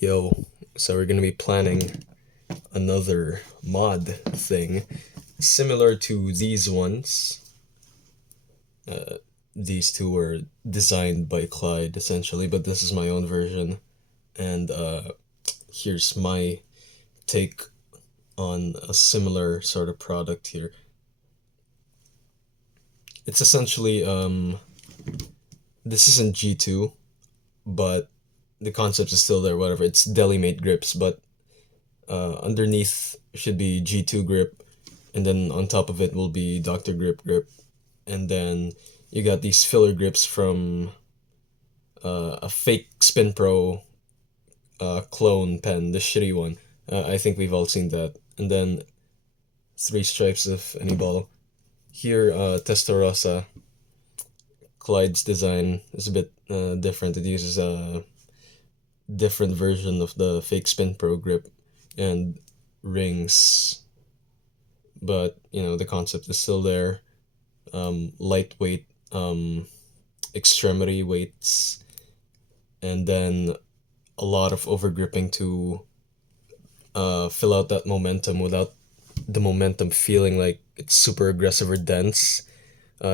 Yo, so we're gonna be planning another mod thing similar to these ones. Uh, these two were designed by Clyde essentially, but this is my own version. And here's my take on a similar sort of product here. It's essentially this isn't G2, but the concept is still there. Whatever, it's Delimate grips, but underneath should be G2 grip, and then on top of it will be Dr. Grip, and then you got these filler grips from a fake Spin Pro clone pen, the shitty one. I think we've all seen that. And then three stripes of any ball. Here, Testarossa, Clyde's design is a bit different. It uses a different version of the fake Spin Pro grip and rings, but the concept is still there. Lightweight extremity weights, and then a lot of overgripping to fill out that momentum without the momentum feeling like it's super aggressive or dense.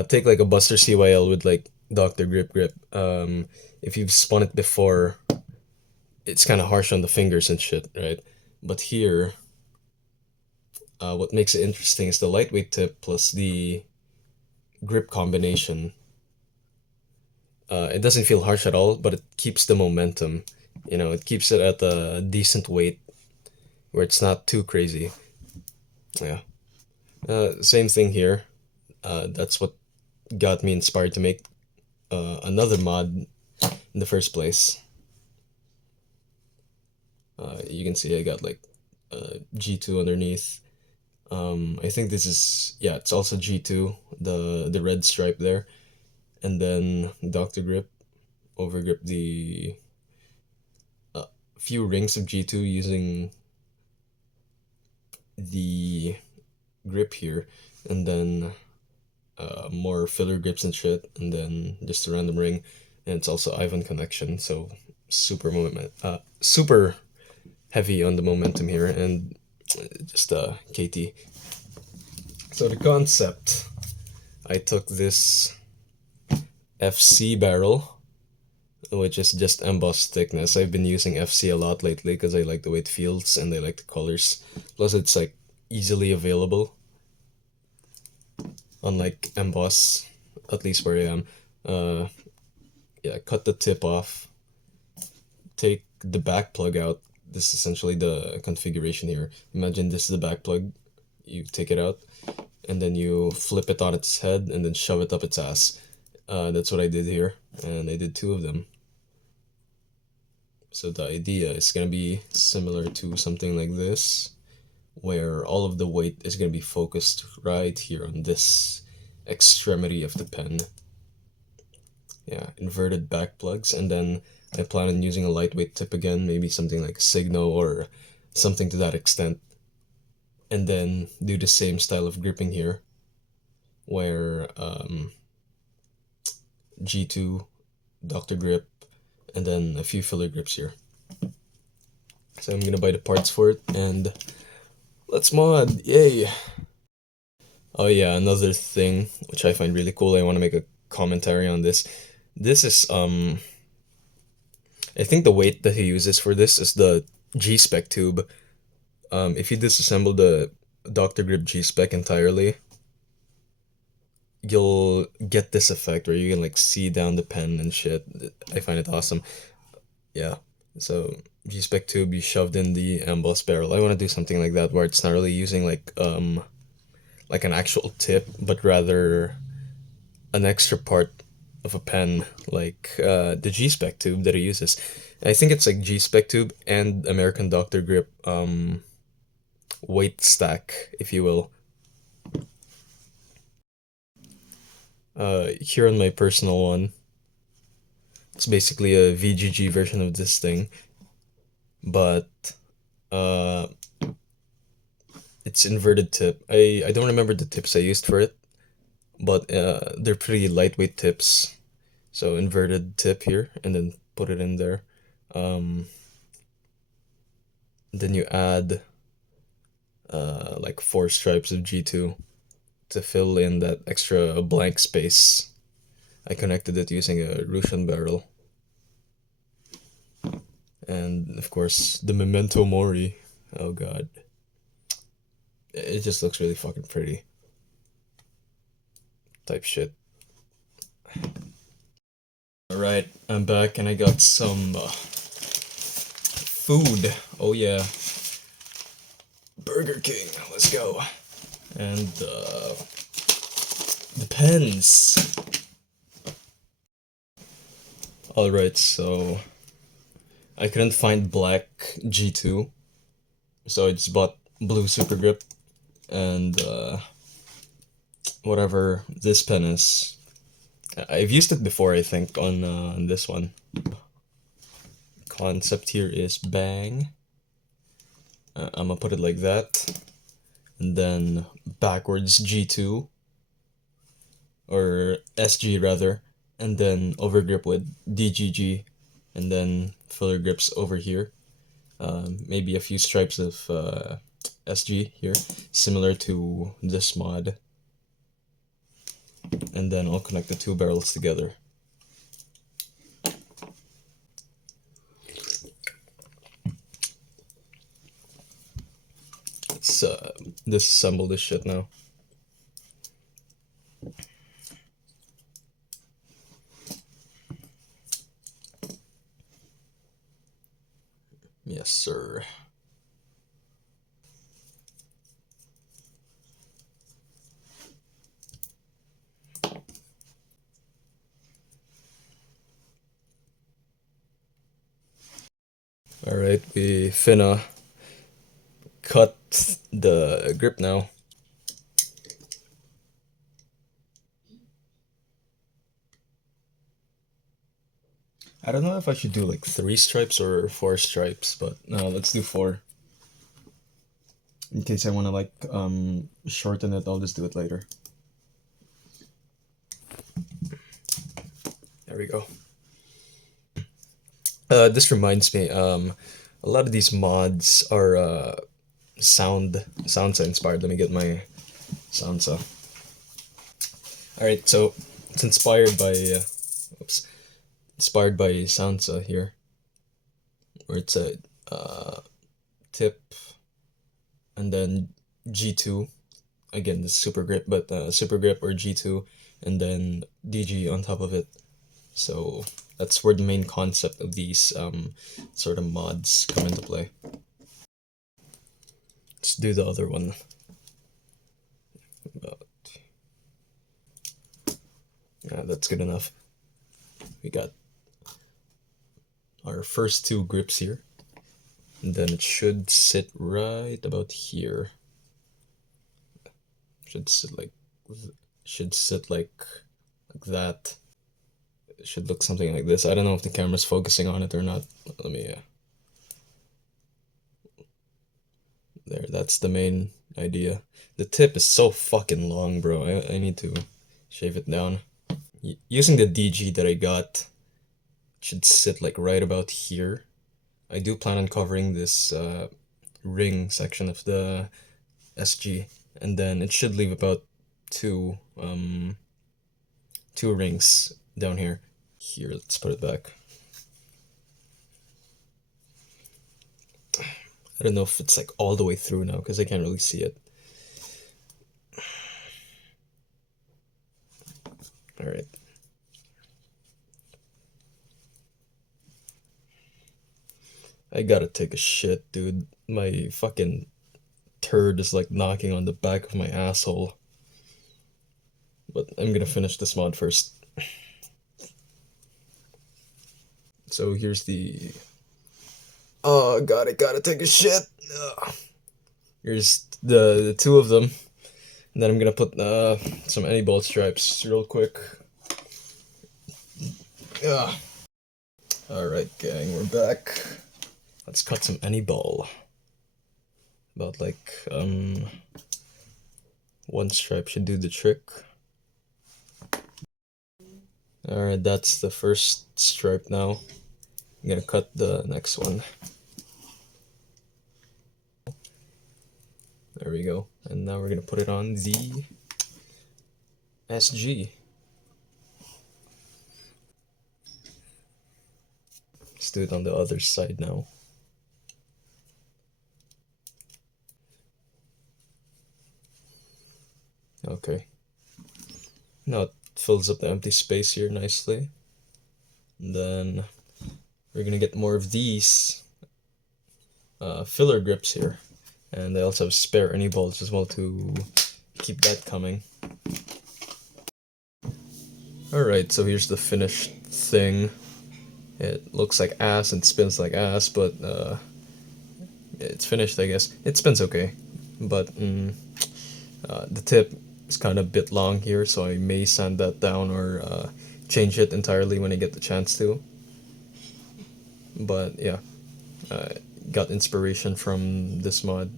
Take like a Buster CYL with like Dr. Grip. If you've spun it before, it's kind of harsh on the fingers and shit, right? But here, what makes it interesting is the lightweight tip plus the grip combination. It doesn't feel harsh at all, but it keeps the momentum. It keeps it at a decent weight where it's not too crazy. Yeah. Same thing here. That's what got me inspired to make another mod in the first place. You can see I got like G2 underneath. I think this is, yeah, it's also G2, the red stripe there. And then Dr. Grip, overgrip the few rings of G2 using the grip here, and then more filler grips and shit, and then just a random ring, and it's also Ivan connection, so super heavy on the momentum here, and just KT. So the concept, I took this FC barrel, which is just embossed thickness. I've been using FC a lot lately because I like the way it feels and I like the colors. Plus, it's like easily available, unlike emboss, at least where I am. Uh, yeah, cut the tip off, take the back plug out. This is essentially the configuration here. Imagine this is the back plug. You take it out, and then you flip it on its head, and then shove it up its ass. That's what I did here, and I did two of them. So the idea is gonna be similar to something like this, where all of the weight is gonna be focused right here on this extremity of the pen. Yeah, inverted back plugs, and then I plan on using a lightweight tip again, maybe something like Signo or something to that extent. And then do the same style of gripping here, where G2, Dr. Grip, and then a few filler grips here. So I'm gonna buy the parts for it, and let's mod, yay! Oh yeah, another thing which I find really cool, I want to make a commentary on this. This is, I think the weight that he uses for this is the G-Spec tube. If you disassemble the Dr. Grip G-Spec entirely, you'll get this effect where you can like see down the pen and shit. I find it awesome. Yeah. So G-Spec tube, you shoved in the emboss barrel. I want to do something like that where it's not really using like an actual tip, but rather an extra part of a pen, like the G-Spec tube that he uses. I think it's like G-Spec tube and American Dr. Grip weight stack, if you will. Here on my personal one, it's basically a VGG version of this thing, but uh, it's inverted tip. I don't remember the tips I used for it, but they're pretty lightweight tips. So inverted tip here, and then put it in there. Um, Then you add like 4 stripes of G2 to fill in that extra blank space. I connected it using a Russian barrel. And of course, the Memento Mori. Oh god. It just looks really fucking pretty. Type shit. Alright, I'm back and I got some food. Oh yeah. Burger King. Let's go. And the pens. Alright, so I couldn't find black G2, so I just bought blue Super Grip and whatever this pen is. I've used it before, I think, on this one. Concept here is bang. I'm gonna put it like that, and then backwards G2, or SG rather, and then overgrip with DGG, and then filler grips over here. Maybe a few stripes of SG here, similar to this mod. And then I'll connect the 2 barrels together. Let's disassemble this shit now. Yes, sir. Alright, we finna cut the grip now. I don't know if I should do like 3 stripes or 4 stripes, but no, let's do 4. In case I wanna like shorten it, I'll just do it later. There we go. This reminds me, a lot of these mods are sound saw inspired. Let me get my sound saw. Alright, so it's inspired by inspired by Sansa here, where it's a tip and then G2. Again, this super grip, but super grip or G2, and then DG on top of it. So that's where the main concept of these sort of mods come into play. Let's do the other one. Yeah, that's good enough. We got our first 2 grips here, and then it should sit right about here. Should sit like that. It should look something like this. I don't know if the camera's focusing on it or not. Let me there, that's the main idea. The tip is so fucking long, bro. I need to shave it down. Using the DG that I got, should sit like right about here. I do plan on covering this ring section of the SG, and then it should leave about 2 rings down here. Here, let's put it back. I don't know if it's like all the way through now because I can't really see it. Alright. I gotta take a shit, dude. My fucking turd is like knocking on the back of my asshole. But I'm gonna finish this mod first. So here's the... Oh god, I gotta take a shit. Here's the 2 of them. And then I'm gonna put some any bolt stripes real quick. Alright gang, we're back. Let's cut some any ball. About like 1 stripe should do the trick. Alright, that's the first stripe now. I'm gonna cut the next one. we go. And now we're gonna put it on the SG. Let's do it on the other side now. Okay. Now it fills up the empty space here nicely. And then we're gonna get more of these filler grips here. And I also have spare any bolts as well to keep that coming. Alright, so here's the finished thing. It looks like ass and spins like ass, but it's finished, I guess. It spins okay, but the tip is kind of a bit long here, so I may sand that down or change it entirely when I get the chance to. But yeah, got inspiration from this mod.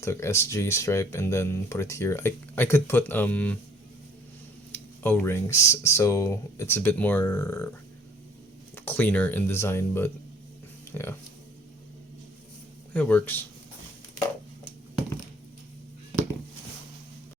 Took SG stripe and then put it here. I could put O-rings, so it's a bit more cleaner in design, but yeah, it works.